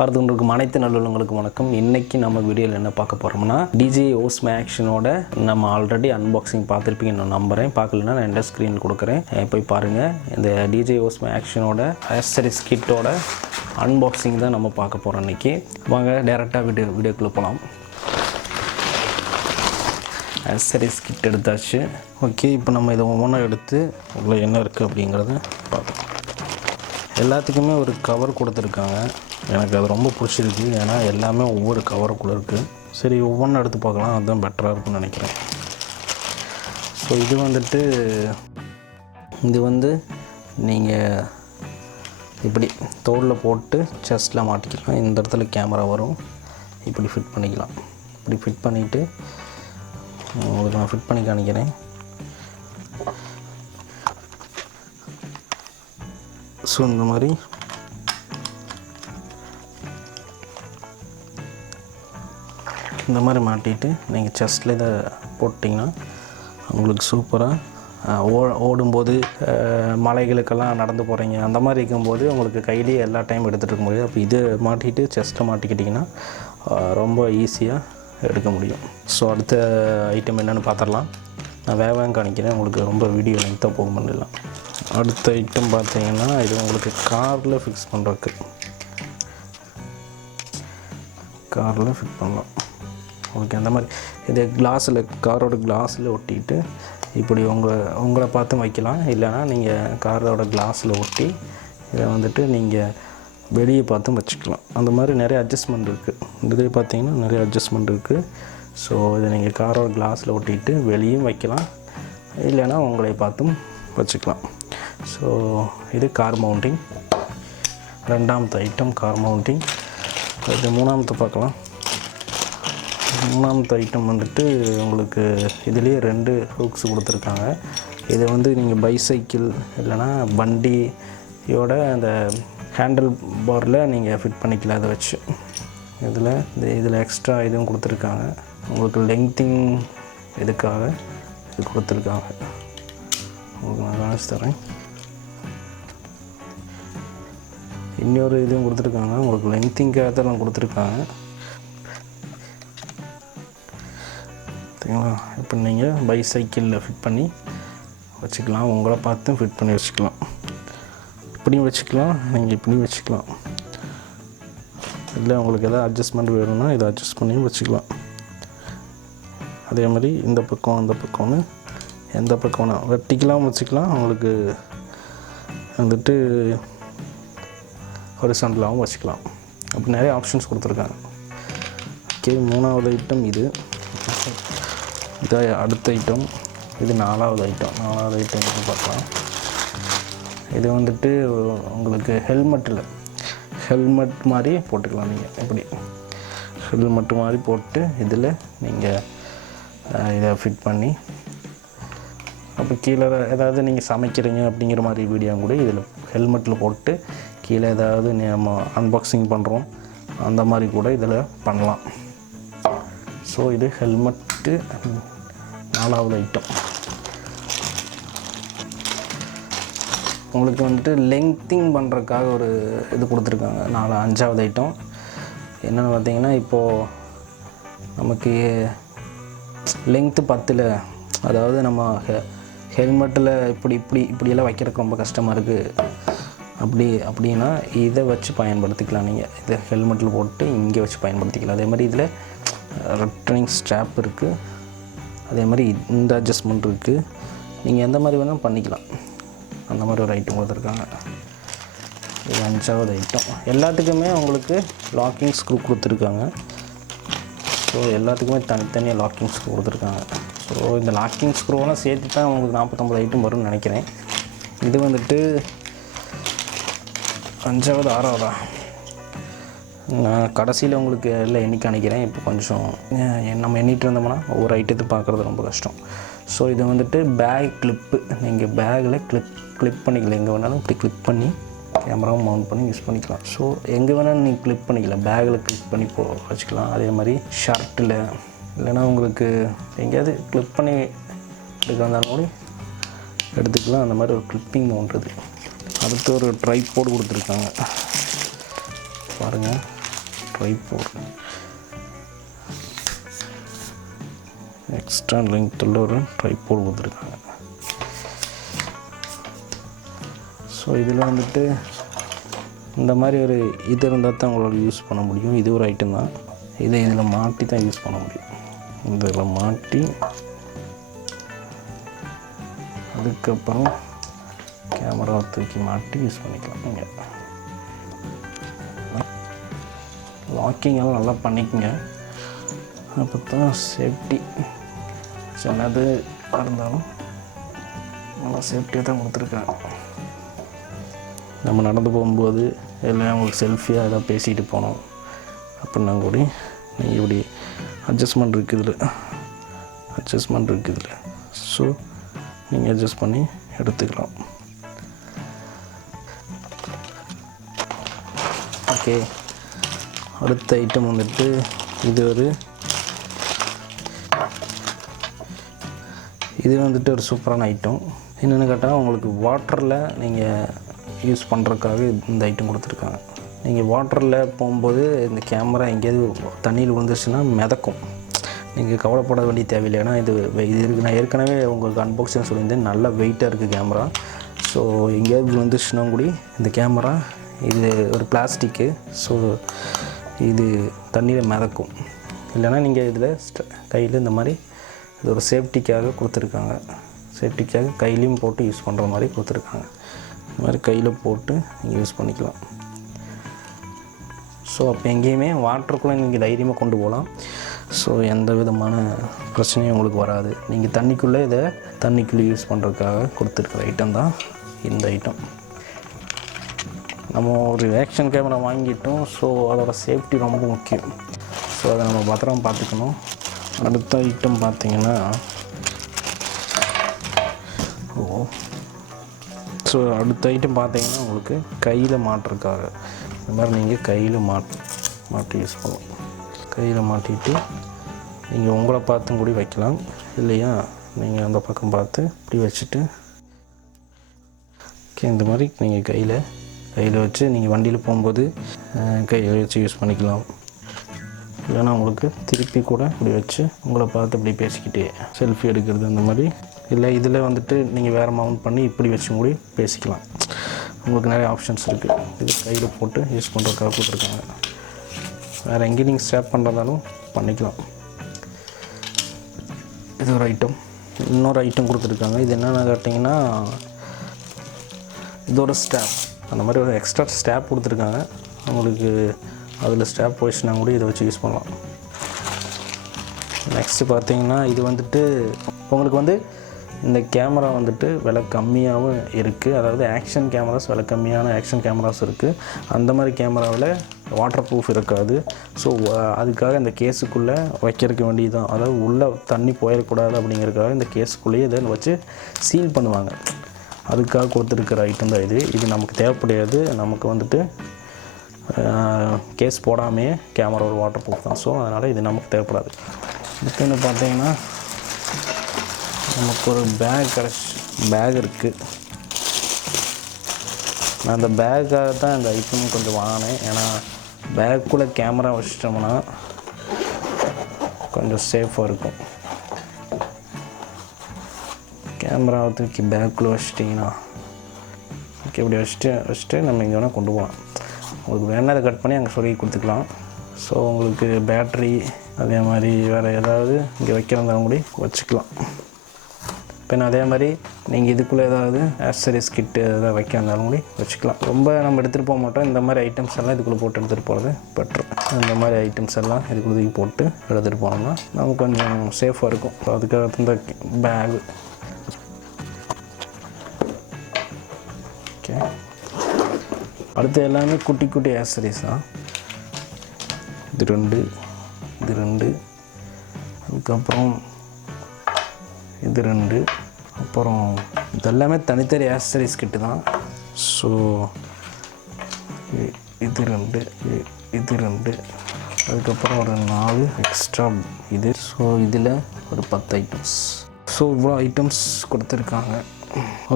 பார்த்துக்கொண்டிருக்கும் அனைத்து நல்லுள்ளங்களுக்கு வணக்கம். இன்றைக்கி நம்ம வீடியோவில் என்ன பார்க்க போகிறோம்னா DJI Osmo Actionோட நம்ம ஆல்ரெடி அன்பாக்சிங் பார்த்துருப்பீங்க நான் நம்புகிறேன். பார்க்கலன்னா நான் எந்த ஸ்க்ரீன் கொடுக்குறேன், போய் பாருங்கள். இந்த DJI Osmo Actionோட Accessories கிட்டோட அன்பாக்சிங் தான் நம்ம பார்க்க போகிறோம் இன்றைக்கி. வாங்க டேரெக்டாக வீடியோக்குள்ளே போகலாம். Accessories கிட் எடுத்தாச்சு. ஓகே, இப்போ நம்ம இதை ஒவ்வொன்றா எடுத்து உள்ள என்ன இருக்குது அப்படிங்கிறத பார்க்கலாம். எல்லாத்துக்குமே ஒரு கவர் கொடுத்துருக்காங்க. எனக்கு அது ரொம்ப பிடிச்சிருக்கு, ஏன்னா எல்லாமே ஒவ்வொரு கவருக்குள்ளே இருக்குது. சரி, ஒவ்வொன்றும் எடுத்து பார்க்கலாம், அதுதான் பெட்டராக இருக்கும்னு நினைக்கிறேன். ஸோ இது வந்து நீங்கள் இப்படி தோளில் போட்டு செஸ்ட்டில் மாட்டிக்கலாம். இந்த இடத்துல கேமரா வரும், இப்படி ஃபிட் பண்ணிக்கலாம். இப்படி ஃபிட் பண்ணிவிட்டு உங்களுக்கு நான் ஃபிட் பண்ணி காணிக்கிறேன். ஸோ இந்த மாதிரி மாட்டிட்டு நீங்கள் செஸ்ட்டில் இதை போட்டிங்கன்னா உங்களுக்கு சூப்பராக ஓடும்போது மலைகளுக்கெல்லாம் நடந்து போகிறீங்க அந்த மாதிரி இருக்கும்போது உங்களுக்கு கையிலேயே எல்லா டைம் எடுத்துகிட்டு இருக்க முடியும். அப்போ இது மாட்டிட்டு செஸ்ட்டை மாட்டிக்கிட்டிங்கன்னா ரொம்ப ஈஸியாக எடுக்க முடியும். ஸோ அடுத்த ஐட்டம் என்னென்னு பார்த்துடலாம். நான் வேகம் காணிக்கிறேன், உங்களுக்கு ரொம்ப வீடியோ லென்த்தாக போக முடியலாம். அடுத்த ஐட்டம் பார்த்தீங்கன்னா இது உங்களுக்கு காரில் ஃபிக்ஸ் பண்ணுறதுக்கு, காரில் ஃபிட் பண்ணலாம். ஓகே, அந்த மாதிரி இதை கிளாஸில் காரோட கிளாஸில் ஒட்டிட்டு இப்படி உங்களை பார்த்து வைக்கலாம். இல்லைனா நீங்கள் காரோட கிளாஸில் ஒட்டி இதை வந்துட்டு நீங்கள் வெளியே பார்த்து வச்சுக்கலாம். அந்த மாதிரி நிறைய அட்ஜஸ்ட்மெண்ட் இருக்குது. இதில் பார்த்தீங்கன்னா நிறைய அட்ஜஸ்ட்மெண்ட் இருக்குது. ஸோ இதை நீங்கள் காரோட கிளாஸில் ஒட்டிட்டு வெளியும் வைக்கலாம், இல்லைனா உங்களை பார்த்தும் வச்சுக்கலாம். ஸோ இது கார் மவுண்டிங், ரெண்டாமத்து ஐட்டம் கார் மவுண்டிங். இது மூணாமத்து பார்க்கலாம். மூணாமத்து ஐட்டம் வந்துட்டு உங்களுக்கு இதுலேயே 2 ஹூக்ஸ் கொடுத்துருக்காங்க. இதை வந்து நீங்கள் பைசைக்கிள் இல்லைனா வண்டியோட அந்த ஹேண்டில் பாரில் நீங்கள் ஃபிட் பண்ணிக்கலாம். அதை வச்சு இதில் எக்ஸ்ட்ரா இதுவும் கொடுத்துருக்காங்க. உங்களுக்கு லெங்க்திங் இதுக்காக இது கொடுத்துருக்காங்க. உங்களுக்கு நான் காமிச்சு தரேன். இன்னொரு இதுவும் கொடுத்துருக்காங்க, உங்களுக்கு லெங்க்திங்காக தான் கொடுத்துருக்காங்க. சரிங்களா? இப்போ நீங்கள் பைசைக்கிளில் ஃபிட் பண்ணி வச்சுக்கலாம், உங்களை பார்த்து ஃபிட் பண்ணி வச்சுக்கலாம். இப்படியும் வச்சுக்கலாம், நீங்கள் இப்படியும் வச்சுக்கலாம். இல்லை உங்களுக்கு எதாவது அட்ஜஸ்ட்மெண்ட் வேணும்னா இதை அட்ஜஸ்ட் பண்ணியும் வச்சுக்கலாம். அதே மாதிரி இந்த பக்கம் அந்த பக்கம்னு எந்த பக்கம்னா வெர்டிக்கலாகவும் வச்சுக்கலாம், உங்களுக்கு வந்துட்டு ஹாரிசான்டலாகவும் வச்சுக்கலாம். அப்படி நிறைய ஆப்ஷன்ஸ் கொடுத்துருக்காங்க. ஓகே, மூணாவது ஐட்டம் இது அடுத்த ஐட்டம். இது நாலாவது ஐட்டம் என்ன பார்க்கலாம். இது வந்துட்டு உங்களுக்கு ஹெல்மெட் மாதிரி போட்டுக்கலாம். நீங்கள் எப்படி ஹெல்மெட் மாதிரி போட்டு இதில் நீங்கள் இதை ஃபிட் பண்ணி அப்போ கீழே ஏதாவது நீங்கள் சமைக்கிறீங்க அப்படிங்கிற மாதிரி வீடியோ கூட இதில் ஹெல்மெட்டில் போட்டு கீழே ஏதாவது நம்ம அன்பாக்சிங் பண்ணுறோம் அந்த மாதிரி கூட இதில் பண்ணலாம். ஸோ இது ஹெல்மெட்டு நாலாவது ஐட்டம். உங்களுக்கு வந்துட்டு லெங்க்திங் பண்ணுறதுக்காக ஒரு இது கொடுத்துருக்காங்க. அஞ்சாவது ஐட்டம் என்னென்னு பார்த்தீங்கன்னா, இப்போது நமக்கு லெங்க்த்து 10, அதாவது நம்ம ஹெல்மெட்டில் இப்படியெல்லாம் வைக்கிறதுக்கு ரொம்ப கஷ்டமாக இருக்குது அப்படின்னா இதை வச்சு பயன்படுத்திக்கலாம். நீங்கள் இதை ஹெல்மெட்டில் போட்டு இங்கே வச்சு பயன்படுத்திக்கலாம். அதே மாதிரி இதில் ரிட்டர்னிங் ஸ்ட்ராப் இருக்குது, அதே மாதிரி இந்த அட்ஜஸ்ட்மெண்ட் இருக்குது. நீங்கள் எந்த மாதிரி வேணாலும் பண்ணிக்கலாம். அந்த மாதிரி ஒரு ஐட்டம் கொடுத்துருக்காங்க. இது அஞ்சாவது ஐட்டம். எல்லாத்துக்குமே உங்களுக்கு லாக்கிங் ஸ்க்ரூ கொடுத்துருக்காங்க. ஸோ எல்லாத்துக்குமே தனித்தனியாக லாக்கிங் ஸ்க்ரூ கொடுத்துருக்காங்க. ஸோ இந்த லாக்கிங் ஸ்க்ரூவெல்லாம் சேர்த்து தான் உங்களுக்கு 49 ஐட்டம் வரும்னு நினைக்கிறேன். இது வந்துட்டு 5வது 6வதா நான் கடைசியில் உங்களுக்கு எல்லாம் எண்ணி காணிக்கிறேன். இப்போ கொஞ்சம் நம்ம எண்ணிட்டு இருந்தோம்னா ஒவ்வொரு ஐட்டத்தை பார்க்குறது ரொம்ப கஷ்டம். ஸோ இது வந்துட்டு பேக் கிளிப்பு. நீங்கள் பேக்கில் கிளிப் பண்ணிக்கலாம். எங்கே வேணாலும் இப்படி கிளிப் பண்ணி கேமராவும் மவுண்ட் பண்ணி யூஸ் பண்ணிக்கலாம். ஸோ எங்கே வேணாலும் நீங்கள் கிளிப் பண்ணிக்கலாம், பேக்கில் கிளிப் பண்ணி வச்சுக்கலாம். அதே மாதிரி ஷர்ட்டில் இல்லைனா உங்களுக்கு எங்கேயாவது கிளிப் பண்ணி எடுக்க வந்தாலும் கூட எடுத்துக்கலாம். அந்த மாதிரி ஒரு கிளிப்பிங் மவுண்ட். அடுத்து ஒரு ட்ரைபாட் கொடுத்துருக்காங்க பாருங்கள். ட்ரைபோர்ட், எக்ஸ்ட்ரா லெங்க்த்தில் ஒரு ட்ரைபோர்ட் கொடுத்துருக்காங்க. ஸோ இதில் வந்துட்டு இந்த மாதிரி ஒரு இது இருந்தால் தான் உங்களால் யூஸ் பண்ண முடியும். இது ஒரு ஐட்டம் தான். இதை இதில் மாட்டி தான் யூஸ் பண்ண முடியும். இதில் மாட்டி அதுக்கப்புறம் கேமராவை தூக்கி மாட்டி யூஸ் பண்ணிக்கலாம். நீங்கள் லாக்கிங் எல்லாம் நல்லா பண்ணிக்கோங்க, அப்போ தான் சேஃப்டி. சின்னது இருந்தாலும் நல்லா சேஃப்டியாக தான் கொடுத்துருக்காங்க. நம்ம நடந்து போகும்போது இல்லை உங்களுக்கு செல்ஃபியாக எதாவது பேசிகிட்டு போனோம் அப்படின்னா கூட நீங்கள் இப்படி அட்ஜஸ்ட்மெண்ட் இருக்குது இதில். ஸோ நீங்கள் அட்ஜஸ்ட் பண்ணி எடுத்துக்கலாம். ஓகே, அடுத்த ஐட்டம் வந்துட்டு இது வந்துட்டு ஒரு சூப்பரான ஐட்டம். என்னென்னு கேட்டால் உங்களுக்கு வாட்டரில் நீங்கள் யூஸ் பண்ணுறதுக்காக இந்த ஐட்டம் கொடுத்துருக்காங்க. நீங்கள் வாட்டரில் போகும்போது இந்த கேமரா எங்கேயாவது தண்ணியில் விழுந்துருச்சுன்னா மிதக்கும். நீங்கள் கவலைப்பட வேண்டிய தேவையில்லை. ஏன்னா இது இருக்குது. நான் ஏற்கனவே உங்களுக்கு அன்பாக்சிங் சொல்லியிருந்தேன், நல்ல வெயிட்டாக இருக்குது கேமரா. ஸோ எங்கேயாவது விழுந்துருச்சுன்னா கூட இந்த கேமரா, இது ஒரு பிளாஸ்டிக்கு, ஸோ இது தண்ணியில் மிதக்கும். இல்லைனா நீங்கள் இதில் கையில் இந்த மாதிரி இது ஒரு சேஃப்டிக்காக கொடுத்துருக்காங்க. சேஃப்டிக்காக கையிலையும் போட்டு யூஸ் பண்ணுற மாதிரி கொடுத்துருக்காங்க. இந்த மாதிரி கையில் போட்டு நீங்கள் யூஸ் பண்ணிக்கலாம். ஸோ அப்போ எங்கேயுமே வாட்டருக்குள்ளே நீங்கள் தைரியமாக கொண்டு போகலாம். ஸோ எந்த விதமான பிரச்சனையும் உங்களுக்கு வராது. நீங்கள் தண்ணிக்குள்ளே யூஸ் பண்ணுறதுக்காக கொடுத்துருக்குற ஐட்டம் தான் இந்த ஐட்டம். நம்ம ஒரு ஆக்ஷன் கேமரா வாங்கிட்டோம். ஸோ அதோட சேஃப்டி ரொம்ப முக்கியம். ஸோ அதை நம்ம பத்திரமா பார்த்துக்கணும். அடுத்த ஐட்டம் பார்த்திங்கன்னா உங்களுக்கு கையில் மாட்டுறதுக்காக இந்த மாதிரி நீங்கள் கையில் மாட்டி யூஸ் பண்ணலாம். கையில் மாட்டிட்டு நீங்கள் உங்களை பார்த்தும் கூட வைக்கலாம். இல்லையா நீங்கள் அந்த பக்கம் பார்த்து இப்படி வச்சுட்டு இந்த மாதிரி நீங்கள் கையில் வச்சு நீங்கள் வண்டியில் போகும்போது கையில் வச்சு யூஸ் பண்ணிக்கலாம். இல்லைன்னா உங்களுக்கு திருப்பி கூட இப்படி வச்சு உங்களை பார்த்து இப்படி பேசிக்கிட்டே செல்ஃபி எடுக்கிறது அந்த மாதிரி. இல்லை இதில் வந்துட்டு நீங்கள் வேறு மவுண்ட் பண்ணி இப்படி வச்சு கூட பேசிக்கலாம். உங்களுக்கு நிறைய ஆப்ஷன்ஸ் இருக்குது. இது கையில் போட்டு யூஸ் பண்ணுறதுக்காக கொடுத்துருக்காங்க. வேறு எங்கேயும் நீங்கள் ஸ்டாப் பண்ணுறதாலும் பண்ணிக்கலாம். இது ஒரு ஐட்டம். இன்னொரு ஐட்டம் கொடுத்துருக்காங்க. இது என்னென்னு கேட்டிங்கன்னா இதோட ஸ்டாப், அந்த மாதிரி ஒரு எக்ஸ்ட்ரா ஸ்டாப் கொடுத்துருக்காங்க. உங்களுக்கு அதில் ஸ்டாப் போயிடுச்சுன்னா கூட இதை வச்சு யூஸ் பண்ணலாம். நெக்ஸ்ட்டு பார்த்தீங்கன்னா இது வந்துட்டு உங்களுக்கு இந்த கேமரா வந்துட்டு விலை கம்மியாகவும் இருக்குது. அதாவது ஆக்ஷன் கேமராஸ் விலை கம்மியான ஆக்ஷன் கேமராஸ் இருக்குது. அந்த மாதிரி கேமராவில் வாட்டர் ப்ரூஃப் இருக்காது. ஸோ அதுக்காக இந்த கேஸுக்குள்ளே வைக்கிறதுக்கு வேண்டியதுதான். அதாவது உள்ளே தண்ணி போயிடக்கூடாது அப்படிங்கிறதுக்காக இந்த கேஸுக்குள்ளேயே இதை வச்சு சீல் பண்ணுவாங்க. அதுக்காக கொடுத்துருக்கிற ஐட்டம் தான் இது நமக்கு தேவைப்படாது. நமக்கு வந்துட்டு கேஸ் போடாமே கேமரா ஒரு வாட்டர் ப்ரூஃப் தான். ஸோ அதனால் இது நமக்கு தேவைப்படாது. அடுத்து பார்த்தீங்கன்னா நமக்கு ஒரு பேக் இருக்குது. நான் அந்த பேக்காக தான் இந்த ஐட்டம் கொஞ்சம் வாங்கினேன். ஏன்னா பேக்குள்ளே கேமரா வச்சிட்டோம்னா கொஞ்சம் சேஃபாக இருக்கும். கேமராவை தூக்கி பேக்குள்ளே வச்சிட்டிங்கன்னா இப்படி வச்சுட்டு நம்ம எங்கே வேணால் கொண்டு போகலாம். உங்களுக்கு வேணால் அதை கட் பண்ணி அங்கே சொல்லி கொடுத்துக்கலாம். ஸோ உங்களுக்கு பேட்ரி அதே மாதிரி வேறு ஏதாவது இங்கே வைக்கிறதாலும் கூட வச்சுக்கலாம். இப்போ அதே மாதிரி நீங்கள் இதுக்குள்ளே ஏதாவது ஆக்சசரிஸ் கிட்டு எதாவது வைக்கிறதாலும் கூட வச்சுக்கலாம். ரொம்ப நம்ம எடுத்துகிட்டு போக மாட்டோம். இந்த மாதிரி ஐட்டம்ஸ் எல்லாம் இதுக்குள்ளே போட்டு எடுத்துகிட்டு போகிறது பெட்ரு. இந்த மாதிரி ஐட்டம்ஸ் எல்லாம் இதுக்குள்ளே போட்டு எடுத்துகிட்டு போனோம்னா நமக்கு கொஞ்சம் சேஃபாக இருக்கும். ஸோ அதுக்காக இந்த பேகு. ஓகே, அடுத்து எல்லாமே குட்டி குட்டி ஆக்சசரிஸ் தான். இது ரெண்டு அதுக்கப்புறம் இது 2, அப்புறம் இதெல்லாமே தனித்தனி ஆக்சசரிஸ் கிட்டு தான். ஸோ இது 2 அதுக்கப்புறம் ஒரு 4 எக்ஸ்ட்ரா இது. ஸோ இதில் ஒரு 10 ஐட்டம்ஸ். ஸோ இவ்வளோ ஐட்டம்ஸ் கொடுத்துருக்காங்க.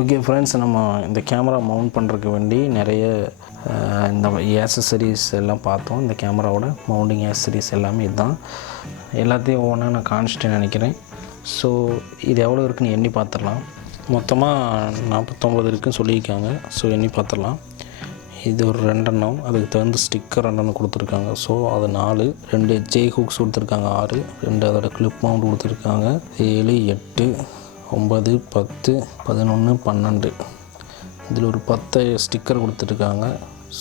ஓகே ஃப்ரெண்ட்ஸ், நம்ம இந்த கேமரா மவுண்ட் பண்ணுறதுக்கு வேண்டி நிறைய இந்த ஆக்சஸரிஸ் எல்லாம் பார்த்தோம். இந்த கேமராவோட மவுண்டிங் ஆக்சஸரிஸ் எல்லாமே இதுதான். எல்லாத்தையும் ஒவ்வொன்றா நான் காமிச்சிட்டேன்னு நினைக்கிறேன். ஸோ இது எவ்வளோ இருக்குன்னு எண்ணி பார்த்துடலாம். மொத்தமாக 49 இருக்குதுன்னு சொல்லியிருக்காங்க. ஸோ எண்ணி பார்த்துடலாம். இது ஒரு 2 எண்ணம், அதுக்கு தகுந்த ஸ்டிக்கர் 2 எண்ணம் கொடுத்துருக்காங்க. ஸோ அது 4, 2 ஜே ஹூக்ஸ் கொடுத்துருக்காங்க 6, 2 அதோட கிளிப் மவுண்ட் கொடுத்துருக்காங்க 7, 8, 9, 10, 11, 12. இதில் ஒரு 10 ஸ்டிக்கர் கொடுத்துருக்காங்க.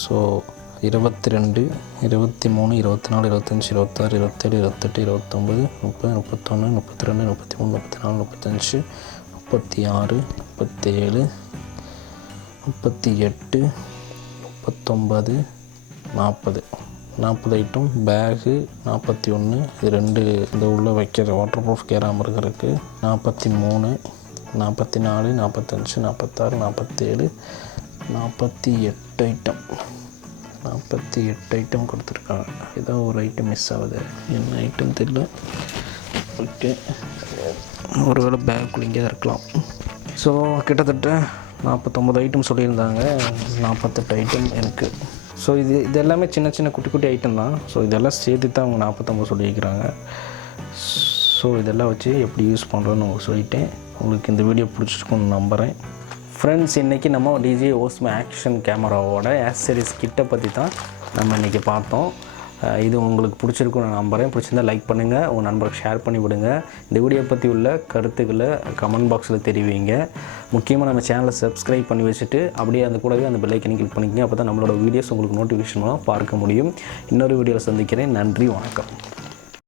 So 22, 23, 24, 25, 26, 27, 28, 29, 30, 31, 32, 33, 34, 35, 36, 37, 38, 39, 40 item. பேகு 41, இது 2 இந்த உள்ளே வைக்கிற வாட்டர் ப்ரூஃப் கேராமல் இருக்கிறதுக்கு. 43, 44, 45, 46, 47, 48 ஐட்டம். 48 ஐட்டம் கொடுத்துருக்காங்க. ஏதோ ஒரு ஐட்டம் மிஸ் ஆகுது, என்ன ஐட்டம் தெரியல. ஓகே, ஒருவேளை பேக்குள்ள இங்கே இருக்கலாம். ஸோ கிட்டத்தட்ட 49 ஐட்டம் சொல்லியிருந்தாங்க, 48 ஐட்டம் இருக்குது. ஸோ இது எல்லாமே சின்ன சின்ன குட்டி குட்டி ஐட்டம் தான். ஸோ இதெல்லாம் சேர்த்து தான் அவங்க 49 சொல்லியிருக்கிறாங்க. ஸோ இதெல்லாம் வச்சு எப்படி யூஸ் பண்ணுறோன்னு உங்களுக்கு சொல்லிட்டேன். உங்களுக்கு இந்த வீடியோ பிடிச்சிருக்குன்னு நம்புகிறேன். ஃப்ரெண்ட்ஸ், இன்றைக்கி நம்ம DJI Osmo ஆக்ஷன் கேமராவோட ஆக்சஸரிஸ் கிட்டை பற்றி தான் நம்ம இன்றைக்கி பார்த்தோம். இது உங்களுக்கு பிடிச்சிருக்குன்னு நான் நம்புகிறேன். பிடிச்சிருந்தால் லைக் பண்ணுங்கள், உங்கள் நண்பருக்கு ஷேர் பண்ணி விடுங்க. இந்த வீடியோ பற்றி உள்ள கருத்துக்களை கமெண்ட் பாக்ஸில் தெரிவிங்க. முக்கியமாக நம்ம சேனலை சப்ஸ்கிரைப் பண்ணி வச்சுட்டு அப்படியே அந்த கூடவே அந்த பெல் ஐக்கனை கிளிக் பண்ணிக்கங்க. அப்போ தான் நம்மளோட வீடியோஸ் உங்களுக்கு நோட்டிஃபிகேஷன் மூலம் பார்க்க முடியும். இன்னொரு வீடியோவில் சந்திக்கிறேன். நன்றி, வணக்கம்.